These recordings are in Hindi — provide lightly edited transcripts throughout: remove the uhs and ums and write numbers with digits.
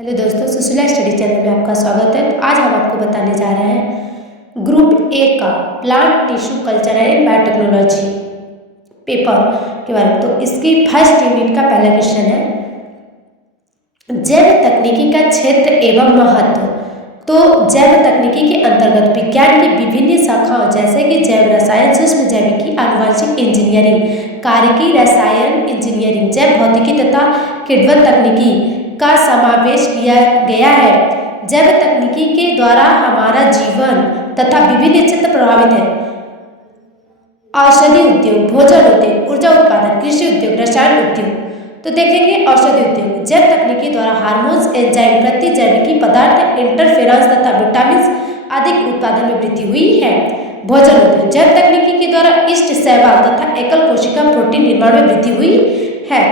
हेलो दोस्तों, सुशीला स्टडी चैनल में आपका स्वागत है। तो आज हम आपको बताने जा रहे हैं ग्रुप ए का plant tissue culture and biotechnology paper के बारे में। तो इसकी फर्स्ट यूनिट का पहला क्वेश्चन है जैव तकनीकी का क्षेत्र एवं महत्व। तो जैव तकनीकी के अंतर्गत विज्ञान की विभिन्न शाखाओं जैसे कि जैव रसायन, सूक्ष्म जैविकी, आनुवंशिक इंजीनियरिंग, कार्यकी रसायन इंजीनियरिंग, जैव भौतिकी तथा किण्वन तकनीकी का समावेश किया गया है। जैव तकनीकी के द्वारा हमारा जीवन तथा विभिन्न क्षेत्र प्रभावित है। औषधि उद्योग, भोजन उद्योग, ऊर्जा उत्पादन, कृषि उद्योग, रसायन उद्योग। तो देखेंगे औषधि उद्योग। जैव तकनीकी द्वारा हार्मोन्स, एंजाइम, प्रतिजैविकी पदार्थ, इंटरफेरेंस तथा विटामिन आदि के उत्पादन में वृद्धि हुई है। भोजन उद्योग। जैव तकनीकी के द्वारा इष्ट, शैवाल तथा एकल कोशिका प्रोटीन निर्माण में वृद्धि हुई है।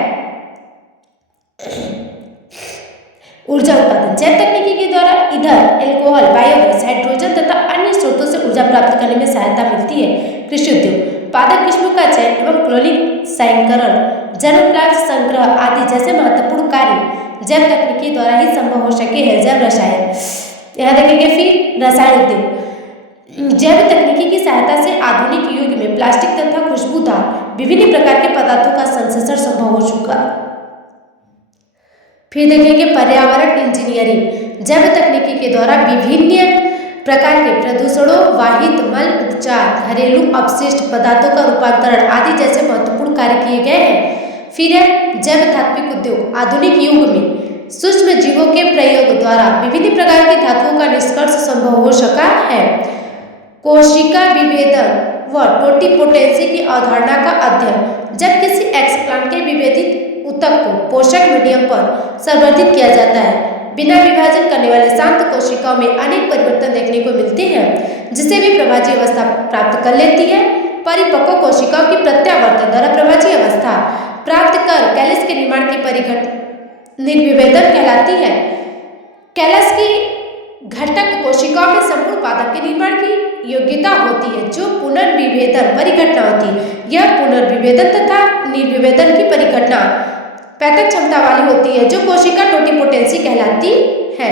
ऊर्जा उत्पादन। जैव तकनीकी के द्वारा ईंधन, एल्कोहल, बायोगैस, हाइड्रोजन तथा अन्य स्रोतों से ऊर्जा प्राप्त करने में सहायता मिलती है। कृषि उद्योग। पादप किस्मों का चयन एवं क्लोनिंग, संकरण, जन्मजात संग्रह आदि जैसे महत्वपूर्ण कार्य जैव तकनीकी द्वारा ही संभव हो सके हैं। जैव रसायन। यहाँ देखेंगे फिर रसायन उद्योग। जैव तकनीकी की सहायता से आधुनिक युग में प्लास्टिक तथा खुशबूदार विभिन्न प्रकार के पदार्थों का संश्लेषण संभव हो चुका। फिर देखेंगे पर्यावरण इंजीनियरिंग। जैव तकनीकी के द्वारा विभिन्न प्रकार के प्रदूषणों, वाहित मल उपचार, घरेलू अपशिष्ट पदार्थों का रूपांतरण आदि जैसे महत्वपूर्ण कार्य किए गए हैं। फिर है जैव धात्विक उद्योग। आधुनिक युग में सूक्ष्म जीवों के प्रयोग द्वारा विभिन्न प्रकार की धातुओं का निष्कर्ष संभव हो सका है। कोशिका विभेदन व टोटिपोटेंसी की अवधारणा का अध्ययन। जब किसी एक्सप्लांट के विभेदित ऊतक को पोषक मीडियम पर संवर्धित किया जाता है, बिना विभाजन करने वाले शांत कोशिकाओं में अनेक परिवर्तन देखने को मिलते हैं, जिसे भी प्रभाजी अवस्था प्राप्त कर लेती है। परिपक्व कोशिकाओं की प्रत्यावर्तन द्वारा प्रभाजी अवस्था प्राप्त कर कैलस के निर्माण की निर्विभेदन कहलाती है। कैलस की घटक कोशिकाओं में संपूर्ण पादप के निर्माण की योग्यता होती है, जो पुनर्विभेदन परिघटना होती है। यह पुनर्विभेदन तथा निर्विभेदन की परिघटना पैतक क्षमता वाली होती है, जो कोशिका टोटिपोटेंसी कहलाती है।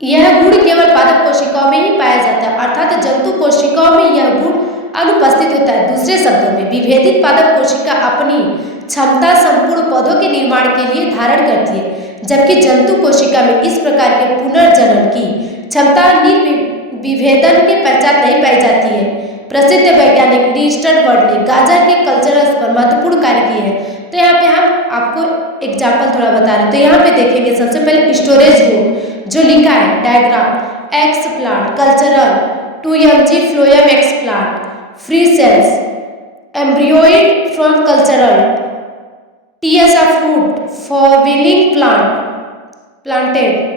यह गुण केवल पादप कोशिकाओं में ही पाया जाता है, अर्थात जंतु कोशिकाओं में यह गुण अनुपस्थित होता है। दूसरे शब्दों में विभेदित पादप कोशिका अपनी क्षमता संपूर्ण पौधों के निर्माण के लिए धारण करती है, जबकि जंतु कोशिका में इस प्रकार के पुनर्जनन की क्षमता निर्विभेदन के पश्चात नहीं पाई जाती है। प्रसिद्ध वैज्ञानिक डी स्टर्नबर्ग ने गाजर के कल्चरस पर महत्वपूर्ण कार्य किए हैं। तो यहाँ पे हम आपको एग्जाम्पल थोड़ा बता रहे हैं। तो यहाँ पे देखेंगे सबसे पहले स्टोरेज रूम जो लिखा है diagram, ex plant cultural 2mg phloem ex plant, free cells, embryoid from cultural, TS of fruit for wheeling planted.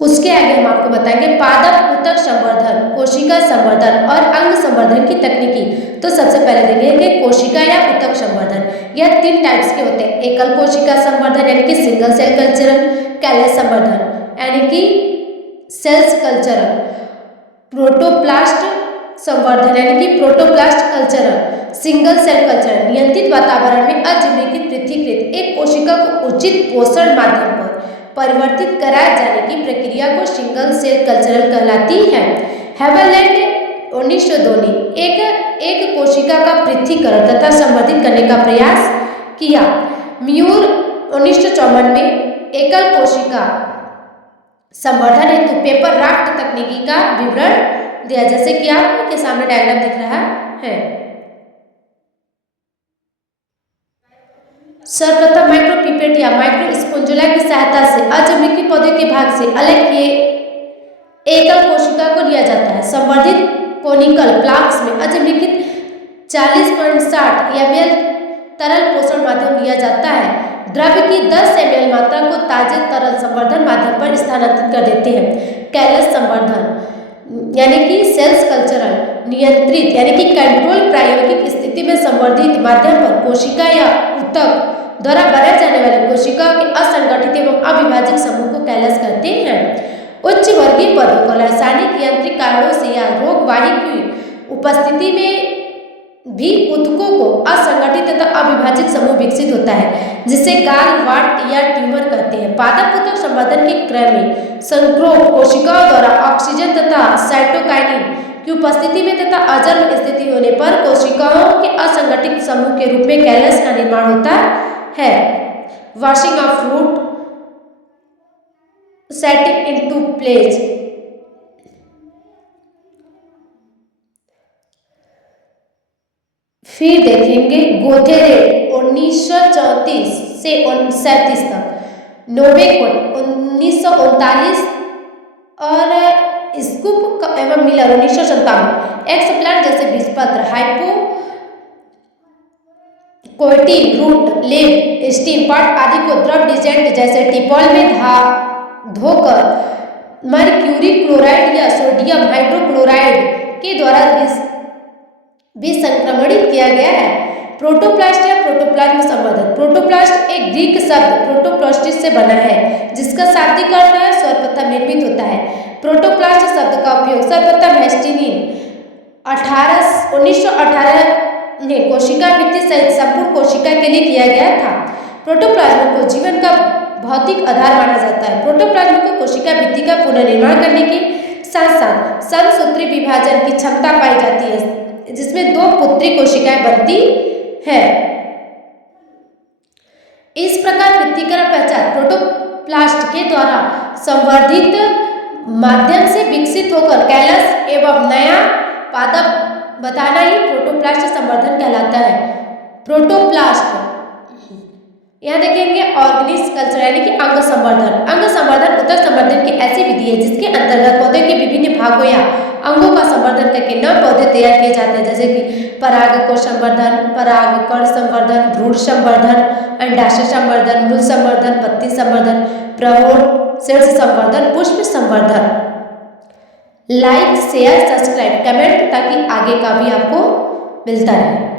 उसके आगे हम आपको बताएंगे पादप ऊतक संवर्धन, कोशिका संवर्धन और अंग संवर्धन की तकनीकी। तो सबसे पहले देखेंगे कोशिका या ऊतक संवर्धन। यह 3 टाइप्स के होते हैं। एकल कोशिका संवर्धन यानी कि सिंगल सेल कल्चरल, कैलस संवर्धन यानी कि सेल्स कल्चरल, प्रोटोप्लास्ट संवर्धन यानी कि protoplast cultural, single cell cultural. नियंत्रित वातावरण में अजीवित पृथकीकृत एक कोशिका को उचित पोषण माध्यम पर परिवर्तित कराए जाने की प्रक्रिया को सिंगल सेल कल्चरल कहलाती है। हेवलैंड 1902 ने एक कोशिका का पृथक्करण तथा संवर्धित करने का प्रयास किया। म्यूर 1954 में एकल कोशिका संवर्धन हेतु पेपर राफ्ट तकनीकी का विवरण दिया, जैसे कि आपके सामने डायग्राम दिख रहा है। सर्वप्रथम माइक्रोपिपेट या माइक्रोस्पोंजुला की सहायता से अजमिकी पौधे के भाग से अलग किए एकल कोशिका को लिया जाता है। संवर्धित कोनिकल फ्लास्क में अजमिकित 40.60 ml तरल पोषण माध्यम लिया जाता है। द्रव्य की 10 ml मात्रा को ताजे तरल संवर्धन माध्यम पर स्थानांतरित कर देते हैं। कैलस संवर्धन यानी कि सेल्स कल्चरल नियंत्रित यानी कि कंट्रोल प्रायोगिक स्थिति में संवर्धित माध्यम पर कोशिका या ऊतक द्वारा बनाए जाने वाली कोशिकाओं के असंगठित एवं अविभाजित समूह को कैलस कहते हैं। उच्च वर्गीय पौधों को रासायनिक यांत्रिक कारणों से या रोग वाही की उपस्थिति में भी ऊतकों को असंगठित तथा अविभाजित समूह विकसित होता है जिसे गाल वाट या ट्यूमर कहते हैं। पादप ऊतक संवर्धन के क्रम में संक्रोम कोशिकाओं द्वारा ऑक्सीजन तथा साइटोकाइनिन की उपस्थिति में तथा अजन्म स्थिति होने पर कोशिकाओं के असंगठित समूह के रूप में कैलस का निर्माण होता है। Washing of fruit setting into place. फिर देखेंगे गोथेरे 1934 से 37 तक, नोवेकोट 1939 और स्कूप एवं मिलर 1997। एक्सप्लांट जैसे बीजपत्र, हाइपो कोटिन रूट लेब स्टीम पार्ट आदि को द्रव डिजेंट जैसे टिपॉल में धोकर मर्क्यूरी क्लोराइड या सोडियम हाइड्रोक्लोराइड के द्वारा विसंक्रमणित किया गया है। प्रोटोप्लास्ट या प्रोटोप्लाज्म संवर्धन। प्रोटोप्लास्ट एक ग्रीक शब्द प्रोटोप्लास्टिस से बना है जिसका शाब्दिक अर्थ है सर्वप्रथम निर्मित होता है। प्रोटोप्लास्ट शब्द का उपयोग सर्वप्रथम हेस्टिनिन 1918 ने कोशिका भित्ति सहित संपूर्ण कोशिका के लिए किया गया था। प्रोटोप्लाज्म को जीवन का भौतिक आधार माना जाता है। प्रोटोप्लाज्म को कोशिका भित्ति का पुनर्निर्माण करने के साथ साथ समसूत्री विभाजन की क्षमता पाई जाती है जिसमें दो पुत्री कोशिकाएं बनती है। इस प्रकार पृथक्करण पश्चात प्रोटोप्लास्ट के द्वारा संवर्धित माध्यम से विकसित होकर कैलस एवं नया पादप बताना ही प्रोटोप्लास्ट संवर्धन कहलाता है। प्रोटोप्लास्ट यहाँ देखेंगे ऑर्गेनिक कल्चर यानी कि अंग संवर्धन। अंग संवर्धन ऊतक संवर्धन की ऐसी विधि है जिसके अंतर्गत पौधे के विभिन्न भागों या अंगों का संवर्धन करके नव पौधे तैयार किए जाते हैं, जैसे कि परागकोश संवर्धन, परागकण संवर्धन, भ्रूण संवर्धन, अंडाशय संवर्धन, मूल संवर्धन, पत्ती संवर्धन, प्रौढ़ शीर्ष संवर्धन, पुष्प संवर्धन। लाइक शेयर सब्सक्राइब कमेंट ताकि आगे का भी आपको मिलता रहे।